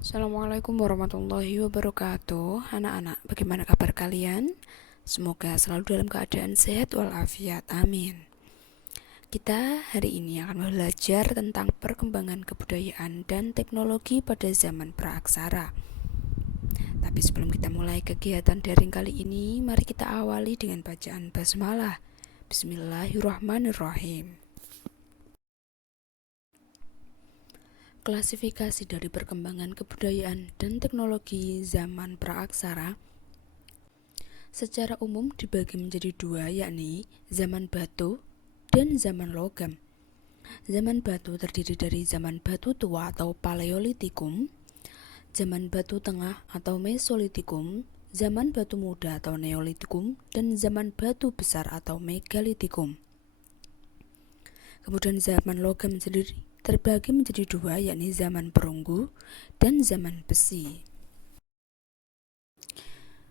Assalamualaikum warahmatullahi wabarakatuh. Anak-anak, bagaimana kabar kalian? Semoga selalu dalam keadaan sehat walafiat. Amin. Kita hari ini akan belajar tentang perkembangan kebudayaan dan teknologi pada zaman praaksara. Tapi sebelum kita mulai kegiatan daring kali ini, mari kita awali dengan bacaan basmalah. Bismillahirrahmanirrahim. Klasifikasi dari perkembangan kebudayaan dan teknologi zaman praaksara secara umum dibagi menjadi dua, yakni zaman batu dan zaman logam. Zaman batu terdiri dari zaman batu tua atau Paleolitikum, zaman batu tengah atau Mesolitikum, zaman batu muda atau Neolitikum, dan zaman batu besar atau Megalitikum. Kemudian zaman logam sendiri terbagi menjadi dua, yakni zaman perunggu dan zaman besi.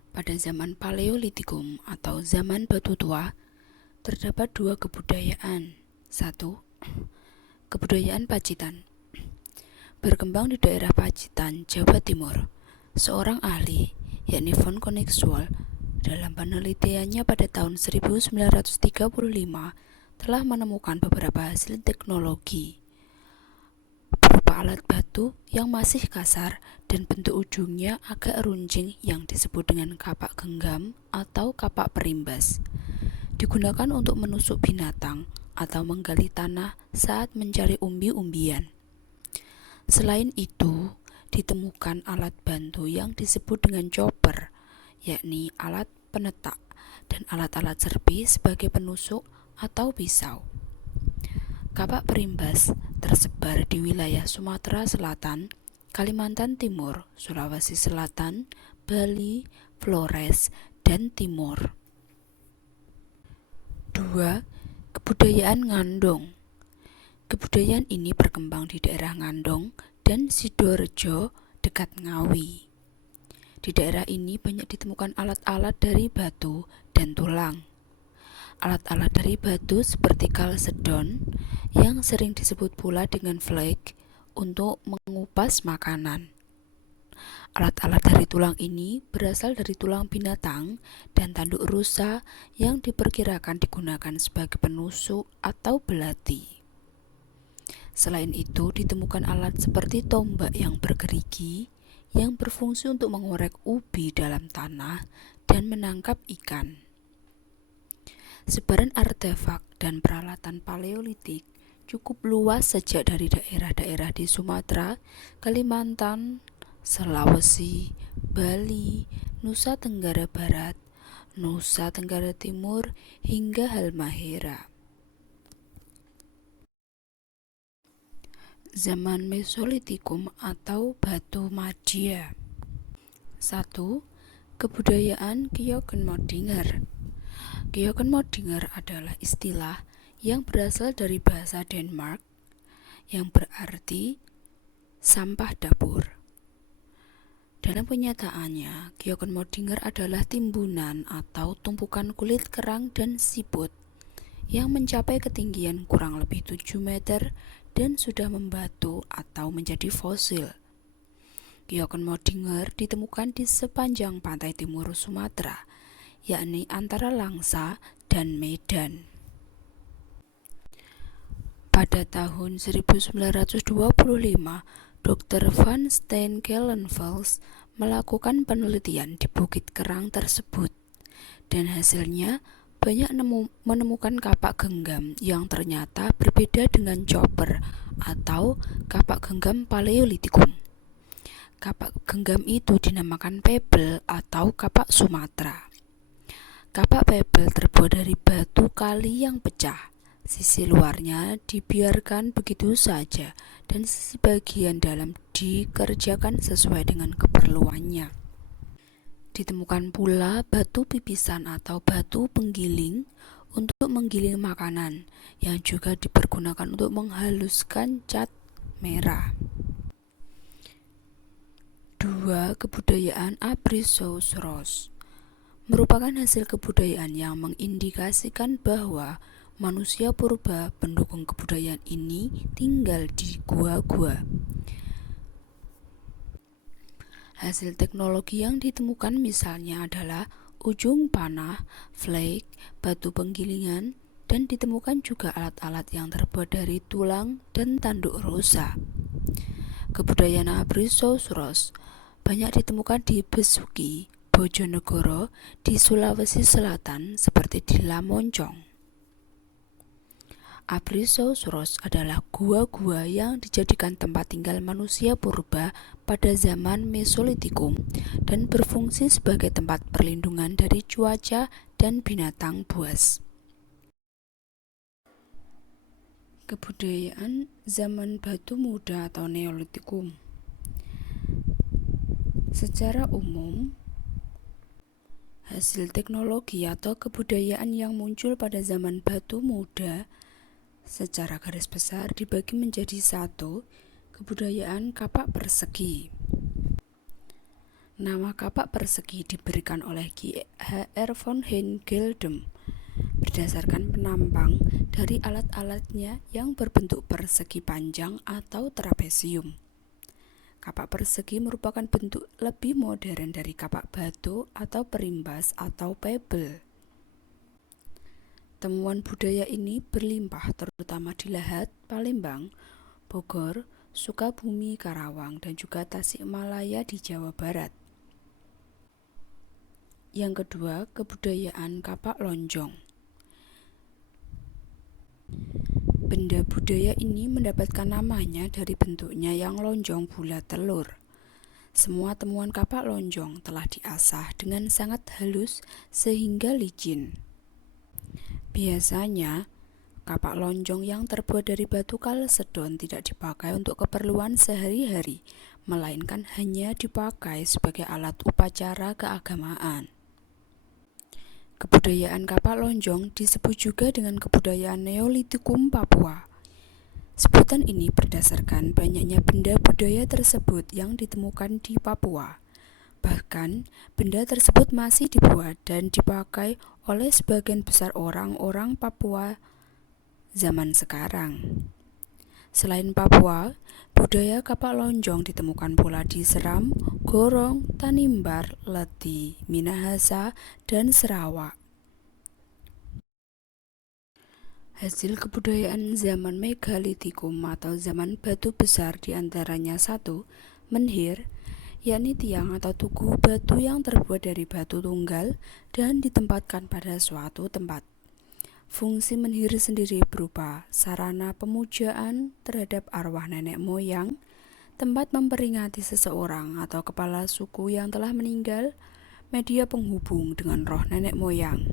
Pada zaman Paleolitikum atau zaman batu tua, terdapat dua kebudayaan. Satu, kebudayaan Pacitan. Berkembang di daerah Pacitan, Jawa Timur. Seorang ahli, yakni von Koenigswald, dalam penelitiannya pada tahun 1935 telah menemukan beberapa hasil teknologi berupa alat batu yang masih kasar dan bentuk ujungnya agak runcing yang disebut dengan kapak genggam atau kapak perimbas. Digunakan untuk menusuk binatang atau menggali tanah saat mencari umbi-umbian. Selain itu, ditemukan alat bantu yang disebut dengan chopper, yakni alat penetak, dan alat-alat serpi sebagai penusuk atau pisau. Kapak perimbas tersebar di wilayah Sumatera Selatan, Kalimantan Timur, Sulawesi Selatan, Bali, Flores, dan Timur. 2. Kebudayaan Ngandong. Kebudayaan ini berkembang di daerah Ngandong dan Sidorejo dekat Ngawi. Di daerah ini banyak ditemukan alat-alat dari batu dan tulang. Alat-alat dari batu seperti kalsedon yang sering disebut pula dengan flake untuk mengupas makanan. Alat-alat dari tulang ini berasal dari tulang binatang dan tanduk rusa yang diperkirakan digunakan sebagai penusuk atau belati. Selain itu, ditemukan alat seperti tombak yang bergerigi yang berfungsi untuk mengorek ubi dalam tanah dan menangkap ikan. Sebaran artefak dan peralatan Paleolitik cukup luas sejak dari daerah-daerah di Sumatera, Kalimantan, Sulawesi, Bali, Nusa Tenggara Barat, Nusa Tenggara Timur, hingga Halmahera. Zaman Mesolitikum atau Batu Madia. 1. Kebudayaan Keukenmodinger. Keukenmodinger adalah istilah yang berasal dari bahasa Denmark yang berarti sampah dapur. Dalam kenyataannya, Keukenmodinger adalah timbunan atau tumpukan kulit kerang dan siput yang mencapai ketinggian kurang lebih 7 meter dan sudah membatu atau menjadi fosil. Keukenmodinger ditemukan di sepanjang pantai timur Sumatera, yakni antara Langsa dan Medan. Pada tahun 1925, Dr. Van Steenkelenvels melakukan penelitian di Bukit Kerang tersebut, dan hasilnya banyak menemukan kapak genggam yang ternyata berbeda dengan chopper atau kapak genggam Paleolitikum. Kapak genggam itu dinamakan pebble atau kapak Sumatera. Kapak pebble terbuat dari batu kali yang pecah. Sisi luarnya dibiarkan begitu saja dan sisi bagian dalam dikerjakan sesuai dengan keperluannya. Ditemukan pula batu pipisan atau batu penggiling untuk menggiling makanan yang juga dipergunakan untuk menghaluskan cat merah. 2. Kebudayaan Abrisousros merupakan hasil kebudayaan yang mengindikasikan bahwa manusia purba pendukung kebudayaan ini tinggal di gua-gua. Hasil teknologi yang ditemukan misalnya adalah ujung panah, flake, batu penggilingan, dan ditemukan juga alat-alat yang terbuat dari tulang dan tanduk rusa. Kebudayaan Abrikosaurus banyak ditemukan di Besuki, Bojonegoro, di Sulawesi Selatan seperti di Lamoncong. Abrikosaurus adalah gua-gua yang dijadikan tempat tinggal manusia purba pada zaman Mesolitikum dan berfungsi sebagai tempat perlindungan dari cuaca dan binatang buas. Kebudayaan zaman Batu Muda atau Neolitikum. Secara umum, hasil teknologi atau kebudayaan yang muncul pada zaman Batu Muda secara garis besar dibagi menjadi satu, kebudayaan kapak persegi. Nama kapak persegi diberikan oleh Ki Hr von Hengeldem berdasarkan penampang dari alat-alatnya yang berbentuk persegi panjang atau trapesium. Kapak persegi merupakan bentuk lebih modern dari kapak batu atau perimbas atau pebble. Temuan budaya ini berlimpah terutama di Lahat, Palembang, Bogor, Sukabumi, Karawang, dan juga Tasikmalaya di Jawa Barat. Yang kedua, kebudayaan kapak lonjong. Benda budaya ini mendapatkan namanya dari bentuknya yang lonjong bulat telur. Semua temuan kapak lonjong telah diasah dengan sangat halus sehingga licin. Biasanya, kapak lonjong yang terbuat dari batu kalsedon tidak dipakai untuk keperluan sehari-hari, melainkan hanya dipakai sebagai alat upacara keagamaan. Kebudayaan kapak lonjong disebut juga dengan kebudayaan Neolitikum Papua. Sebutan ini berdasarkan banyaknya benda budaya tersebut yang ditemukan di Papua. Bahkan, benda tersebut masih dibuat dan dipakai oleh sebagian besar orang-orang Papua zaman sekarang. Selain Papua, budaya kapak lonjong ditemukan pula di Seram, Gorong, Tanimbar, Leti, Minahasa, dan Sarawak. Hasil kebudayaan zaman Megalitikum atau zaman batu besar diantaranya 1. Menhir, yakni tiang atau tugu batu yang terbuat dari batu tunggal dan ditempatkan pada suatu tempat. Fungsi menhir sendiri berupa sarana pemujaan terhadap arwah nenek moyang, tempat memperingati seseorang atau kepala suku yang telah meninggal, media penghubung dengan roh nenek moyang.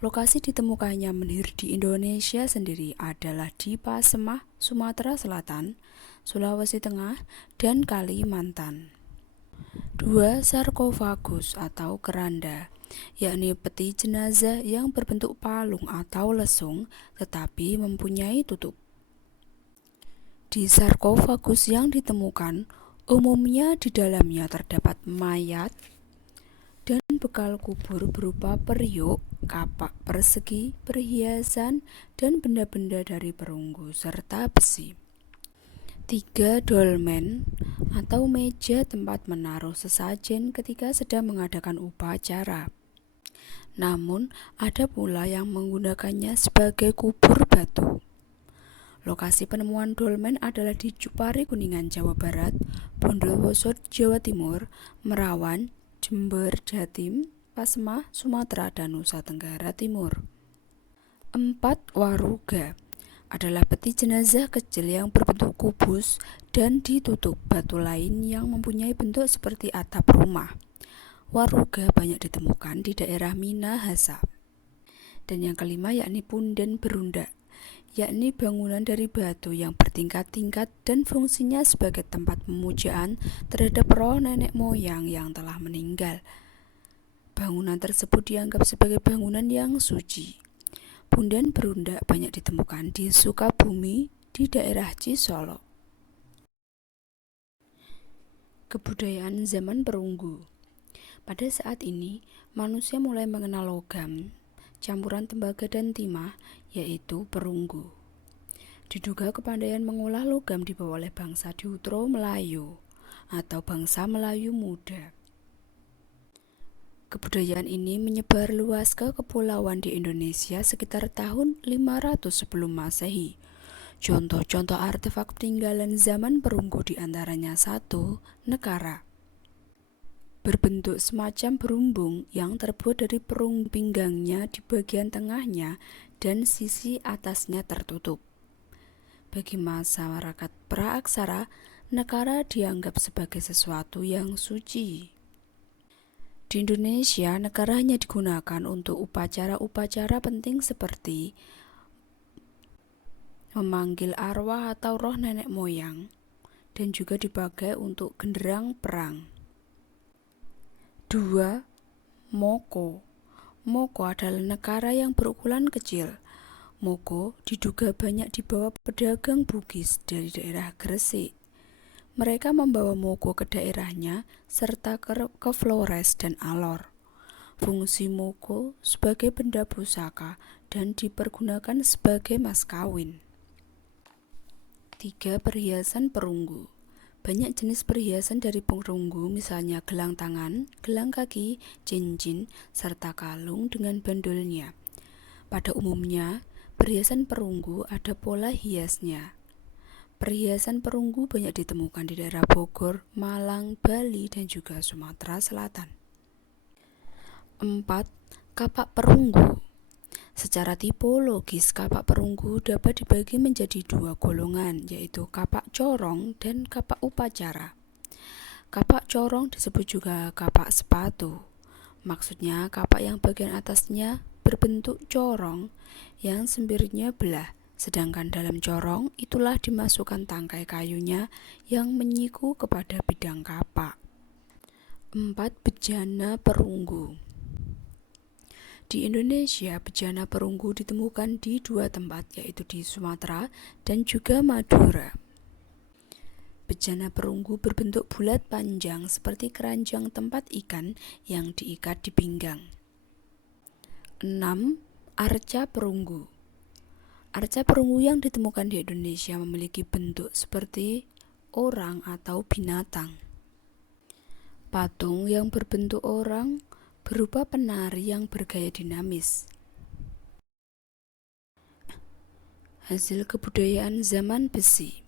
Lokasi ditemukannya menhir di Indonesia sendiri adalah di Pasemah, Sumatera Selatan, Sulawesi Tengah, dan Kalimantan. 2. Sarkofagus atau keranda, yakni peti jenazah yang berbentuk palung atau lesung tetapi mempunyai tutup. Di sarkofagus yang ditemukan, umumnya di dalamnya terdapat mayat dan bekal kubur berupa periuk, kapak persegi, perhiasan, dan benda-benda dari perunggu serta besi. 3. Dolmen atau meja tempat menaruh sesajen ketika sedang mengadakan upacara. Namun, ada pula yang menggunakannya sebagai kubur batu. Lokasi penemuan dolmen adalah di Cupari Kuningan, Jawa Barat, Bondowoso, Jawa Timur, Merawan, Jember, Jatim, Pasemah, Sumatera, dan Nusa Tenggara Timur. 4. Waruga adalah peti jenazah kecil yang berbentuk kubus dan ditutup batu lain yang mempunyai bentuk seperti atap rumah. Waruga banyak ditemukan di daerah Minahasa. Dan yang kelima yakni punden berunda, yakni bangunan dari batu yang bertingkat-tingkat dan fungsinya sebagai tempat pemujaan terhadap roh nenek moyang yang telah meninggal. Bangunan tersebut dianggap sebagai bangunan yang suci. Punden berunda banyak ditemukan di Sukabumi, di daerah Cisolok. Kebudayaan zaman perunggu. Pada saat ini, manusia mulai mengenal logam, campuran tembaga dan timah, yaitu perunggu. Diduga kepandaian mengolah logam dibawa oleh bangsa Deutero Melayu. atau bangsa Melayu muda. Kebudayaan ini menyebar luas ke kepulauan di Indonesia sekitar tahun 500 sebelum Masehi. Contoh-contoh artefak peninggalan zaman perunggu diantaranya 1. Nekara. Berbentuk semacam berumbung yang terbuat dari perunggu pinggangnya di bagian tengahnya dan sisi atasnya tertutup. Bagi masyarakat praaksara, nekara dianggap sebagai sesuatu yang suci. Di Indonesia, nekara hanya digunakan untuk upacara-upacara penting seperti memanggil arwah atau roh nenek moyang, dan juga dipakai untuk genderang perang. 2. Moko. Moko adalah nekara yang berukuran kecil. Moko diduga banyak dibawa pedagang Bugis dari daerah Gresik. Mereka membawa moko ke daerahnya serta ke Flores dan Alor. Fungsi moko sebagai benda pusaka dan dipergunakan sebagai mas kawin. 3. Perhiasan perunggu. Banyak jenis perhiasan dari perunggu, misalnya gelang tangan, gelang kaki, cincin, serta kalung dengan bandulnya. Pada umumnya, perhiasan perunggu ada pola hiasnya. Perhiasan perunggu banyak ditemukan di daerah Bogor, Malang, Bali, dan juga Sumatera Selatan. 4. Kapak perunggu. Secara tipologis, kapak perunggu dapat dibagi menjadi 2 golongan, yaitu kapak corong dan kapak upacara. Kapak corong disebut juga kapak sepatu. Maksudnya, kapak yang bagian atasnya berbentuk corong yang sembirnya belah. Sedangkan dalam corong itulah dimasukkan tangkai kayunya yang menyiku kepada bidang kapak. 4. Bejana perunggu. Di Indonesia, bejana perunggu ditemukan di 2 tempat, yaitu di Sumatera dan juga Madura. Bejana perunggu berbentuk bulat panjang seperti keranjang tempat ikan yang diikat di pinggang. 6. Arca perunggu. Arca perunggu yang ditemukan di Indonesia memiliki bentuk seperti orang atau binatang. Patung yang berbentuk orang berupa penari yang bergaya dinamis. Hasil kebudayaan zaman besi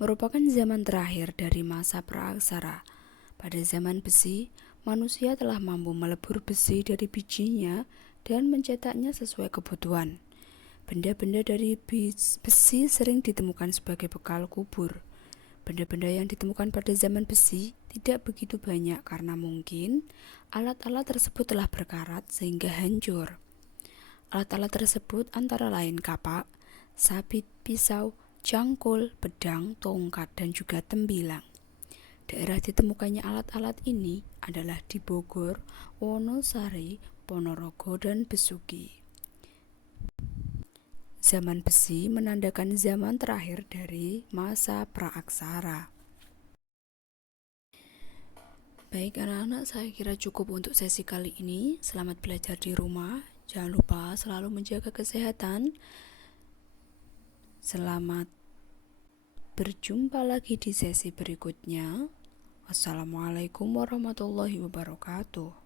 merupakan zaman terakhir dari masa praaksara. Pada zaman besi, manusia telah mampu melebur besi dari bijinya dan mencetaknya sesuai kebutuhan. Benda-benda dari besi sering ditemukan sebagai bekal kubur. Benda-benda yang ditemukan pada zaman besi tidak begitu banyak karena mungkin alat-alat tersebut telah berkarat sehingga hancur. Alat-alat tersebut antara lain kapak, sabit, pisau, cangkul, pedang, tongkat, dan juga tembilang. Daerah ditemukannya alat-alat ini adalah di Bogor, Wonosari, Ponorogo, dan Besuki. Zaman besi menandakan zaman terakhir dari masa praaksara. Baik anak-anak, saya kira cukup untuk sesi kali ini. Selamat belajar di rumah. Jangan lupa selalu menjaga kesehatan. Selamat berjumpa lagi di sesi berikutnya. Wassalamualaikum warahmatullahi wabarakatuh.